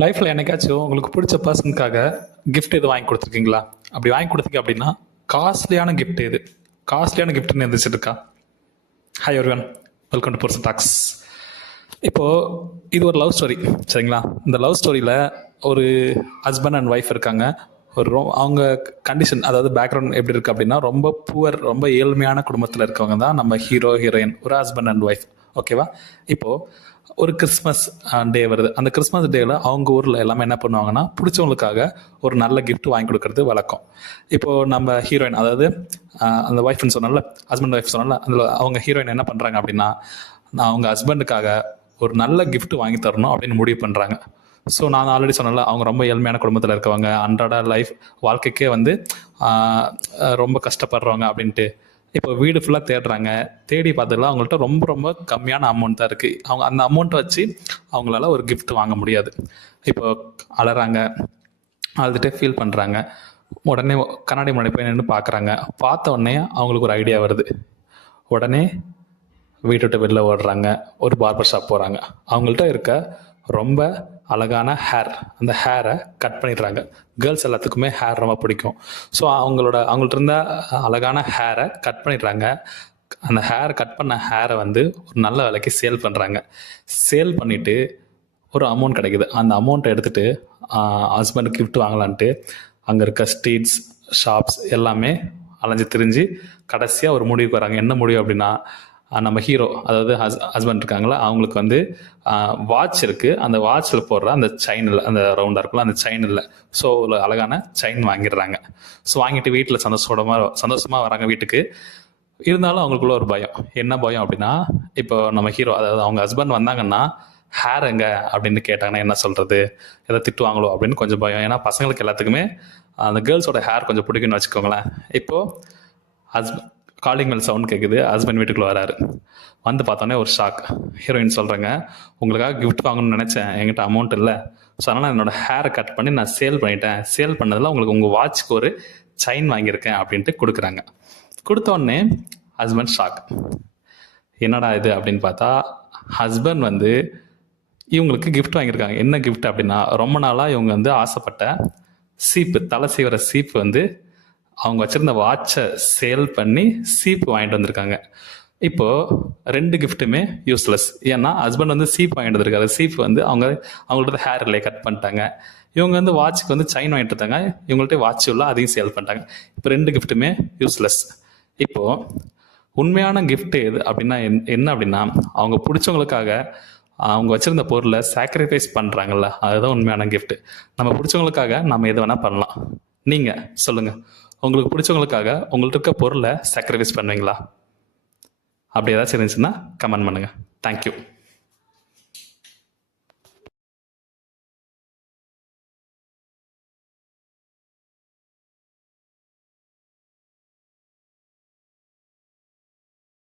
லைஃப்பில் என்னைக்காச்சும் உங்களுக்கு பிடிச்ச பர்சனுக்காக கிஃப்ட் எது வாங்கி கொடுத்துருக்கீங்களா? அப்படி வாங்கி கொடுத்தீங்க அப்படின்னா காஸ்ட்லியான கிஃப்ட் எது? காஸ்ட்லியான கிஃப்ட்னு எந்திரிச்சு இருக்கா? Hi everyone, welcome to person talks. இப்போது இது ஒரு லவ் ஸ்டோரி, சரிங்களா? இந்த லவ் ஸ்டோரியில் ஒரு ஹஸ்பண்ட் அண்ட் ஒய்ஃப் இருக்காங்க. அவங்க கண்டிஷன், அதாவது பேக்ரவுண்ட் எப்படி இருக்குது அப்படின்னா, ரொம்ப புவர், ரொம்ப ஏழ்மையான குடும்பத்தில் இருக்கவங்க தான் நம்ம ஹீரோ ஹீரோயின், ஒரு ஹஸ்பண்ட் அண்ட் ஒய்ஃப். ஓகேவா? இப்போது ஒரு கிறிஸ்மஸ் டே வருது. அந்த கிறிஸ்மஸ் டேவில் அவங்க ஊரில் எல்லாமே என்ன பண்ணுவாங்கன்னா, பிடிச்சவங்களுக்காக ஒரு நல்ல கிஃப்ட் வாங்கி கொடுக்கறது வழக்கம். இப்போது நம்ம ஹீரோயின், அதாவது அந்த ஒய்ஃப்னு சொன்னால, ஹஸ்பண்ட் ஒய்ஃப் சொன்னால, அதில் அவங்க ஹீரோயின் என்ன பண்ணுறாங்க அப்படின்னா, நான் அவங்க ஹஸ்பண்டுக்காக ஒரு நல்ல கிஃப்ட் வாங்கி தரணும் அப்படின்னு முடிவு பண்ணுறாங்க. ஸோ நான் ஆல்ரெடி சொன்னல, அவங்க ரொம்ப ஏழ்மையான குடும்பத்தில் இருக்கவங்க, அன்றாட லைஃப் வாழ்க்கைக்கே வந்து ரொம்ப கஷ்டப்படுறவங்க அப்படின்ட்டு. இப்போ வீடு ஃபுல்லாக தேடுறாங்க. தேடி பார்த்ததுல அவங்கள்ட்ட ரொம்ப ரொம்ப கம்மியான அமௌண்ட் தான் இருக்குது. அவங்க அந்த அமௌண்ட்டை வச்சு அவங்களால ஒரு கிஃப்ட் வாங்க முடியாது. இப்போ அழறாங்க, அழுதுகிட்டே ஃபீல் பண்ணுறாங்க. உடனே கண்ணாடி முன்னாடி போய் நின்று பார்க்குறாங்க. பார்த்த உடனே அவங்களுக்கு ஒரு ஐடியா வருது. உடனே வீட்டை விட்டு வெளில ஓடுறாங்க. ஒரு பார்பர் ஷாப் போகிறாங்க. அவங்கள்ட்ட இருக்க ரொம்ப அழகான ஹேர், அந்த ஹேரை கட் பண்ணிடுறாங்க. கேர்ள்ஸ் எல்லாத்துக்குமே ஹேர் ரொம்ப பிடிக்கும். ஸோ அவங்கள்ட்ட இருந்த அழகான ஹேரை கட் பண்ணிடுறாங்க. அந்த ஹேர் கட் பண்ண ஹேரை வந்து ஒரு நல்ல விலைக்கு சேல் பண்ணுறாங்க. சேல் பண்ணிவிட்டு ஒரு அமௌண்ட் கிடைக்குது. அந்த அமௌண்ட்டை எடுத்துகிட்டு ஹஸ்பண்டுக்கு கிஃப்ட் வாங்கலான்ட்டு அங்கே இருக்க ஸ்ட்ரீட்ஸ், ஷாப்ஸ் எல்லாமே அலைஞ்சு திரிஞ்சு கடைசியாக ஒரு முடிவுக்கு வராங்க. என்ன முடிவு அப்படின்னா, நம்ம ஹீரோ, அதாவது ஹஸ்பண்ட் இருக்காங்களா, அவங்களுக்கு வந்து வாட்ச் இருக்குது. அந்த வாட்சில் போடுற அந்த செயினில், அந்த ரவுண்டாக இருக்குல்ல, அந்த செயின் இல்லை. ஸோ ஒரு அழகான செயின் வாங்கிடுறாங்க. ஸோ வாங்கிட்டு வீட்டில் சந்தோஷமாக வராங்க வீட்டுக்கு. இருந்தாலும் அவங்களுக்குள்ள ஒரு பயம். என்ன பயம் அப்படின்னா, இப்போ நம்ம ஹீரோ, அதாவது அவங்க ஹஸ்பண்ட் வந்தாங்கன்னா ஹேர் எங்க அப்படின்னு கேட்டாங்கன்னா என்ன சொல்கிறது, எதை திட்டுவாங்களோ அப்படின்னு கொஞ்சம் பயம். ஏன்னா பசங்களுக்கு எல்லாத்துக்குமே அந்த கேர்ள்ஸோட ஹேர் கொஞ்சம் பிடிக்குன்னு வச்சுக்கோங்களேன். இப்போது காலிங் பெல் சவுண்ட் கேட்குது. ஹஸ்பண்ட் வீட்டுக்குள்ளே வராரு. வந்து பார்த்தோன்னே ஒரு ஷாக். ஹீரோயின் சொல்கிறேங்க, உங்களுக்காக கிஃப்ட் வாங்கணும்னு நினச்சேன், என்கிட்ட அமௌண்ட் இல்லை. ஸோ அதனால் என்னோடய ஹேரை கட் பண்ணி நான் சேல் பண்ணிட்டேன். சேல் பண்ணதில் உங்களுக்கு உங்கள் வாட்ச்க்கு ஒரு செயின் வாங்கியிருக்கேன் அப்படின்ட்டு கொடுக்குறாங்க. கொடுத்தோடனே ஹஸ்பண்ட் ஷாக். என்னடா இது அப்படின்னு பார்த்தா, ஹஸ்பண்ட் வந்து இவங்களுக்கு கிஃப்ட் வாங்கியிருக்காங்க. என்ன கிஃப்ட் அப்படின்னா, ரொம்ப நாளாக இவங்க வந்து ஆசைப்பட்ட சீப்பு, தலை சீவர சீப்பு வந்து அவங்க வச்சுருந்த வாட்சை சேல் பண்ணி சீப்பு வாங்கிட்டு வந்திருக்காங்க. இப்போது 2 கிஃப்ட்டுமே யூஸ்லெஸ். ஏன்னா ஹஸ்பண்ட் வந்து சீப் வாங்கிட்டு வந்திருக்காரு. சீப் வந்து அவங்கள்ட்ட ஹேர் இல்லை, கட் பண்ணிட்டாங்க. இவங்க வந்து வாட்சுக்கு வந்து செயின் வாங்கிட்டு இருந்தாங்க. இவங்கள்ட்ட வாட்ச் உள்ள அதையும் சேல் பண்ணிட்டாங்க. இப்போ 2 கிஃப்ட்டுமே யூஸ்லெஸ். இப்போது உண்மையான கிஃப்ட் எது அப்படின்னா என்ன அப்படின்னா, அவங்க பிடிச்சவங்களுக்காக அவங்க வச்சுருந்த பொருளை சாக்ரிஃபைஸ் பண்ணுறாங்கல்ல, அதுதான் உண்மையான கிஃப்ட். நம்ம பிடிச்சவங்களுக்காக நம்ம எது வேணால் பண்ணலாம். நீங்கள் சொல்லுங்கள், உங்களுக்கு பிடிச்சவங்களுக்காக உங்கள்ட்ட இருக்க பொருளை சாக்ரிஃபைஸ் பண்ணுவீங்களா? அப்படி ஏதாச்சும் இருந்துச்சுன்னா கமெண்ட் பண்ணுங்கள். தேங்க்யூ.